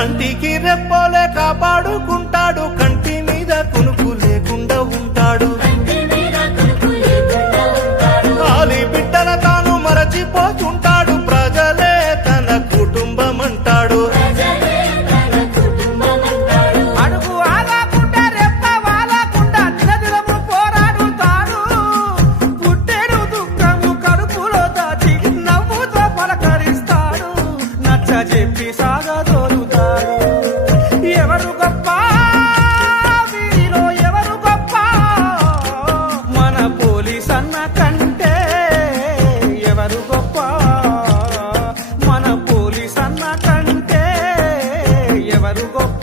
కంటికి రెప్పలే కాపా madrugou